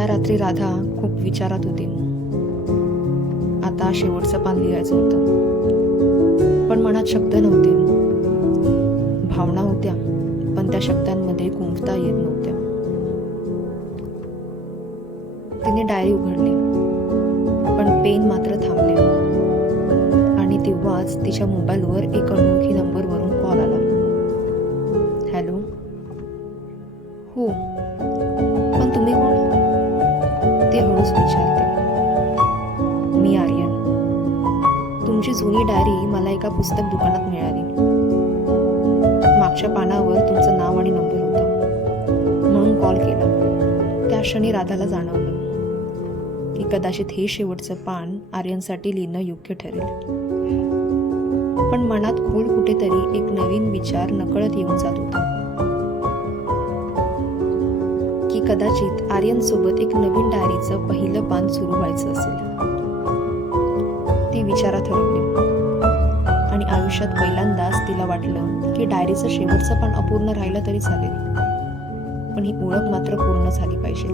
त्या रात्री राधा खूप विचारात होती. आता शेवटचं पान लिहायचं होतं, पण मनात शब्द नव्हते. भावना होत्या, पण त्या शब्दांमध्ये गुंफता येत नव्हत्या. तिने डायरी उघडली, पण पेन मात्र थांबले. आणि तेव्हाच तिच्या मोबाईलवर एक अनोळखी नंबरवरून कॉल आला. हॅलो. हो, पण तुम्ही कोण? ते हळूच विचारते. मी आर्यन. तुमची जुनी डायरी मला एका पुस्तक दुकानात मिळाली. मागच्या पानावर तुमचं नाव आणि नंबर होता, म्हणून कॉल केला. त्या क्षणी राधाला जाणवलं की कदाचित हे शेवटचं पान आर्यनसाठी लिहिणं योग्य ठरेल. पण मनात खोल कुठेतरी एक नवीन विचार नकळत येऊन जात होता की कदाचित आर्यन सोबत एक नवीन डायरीचं पहिलं पान सुरू व्हायचं असेल. ती विचारात हरवली आणि आयुष्यात पहिल्यांदाच तिला वाटलं की डायरीचं शेवटचं पान अपूर्ण राहिलं तरी चालेल, पण ही ओळख मात्र पूर्ण झाली पाहिजे.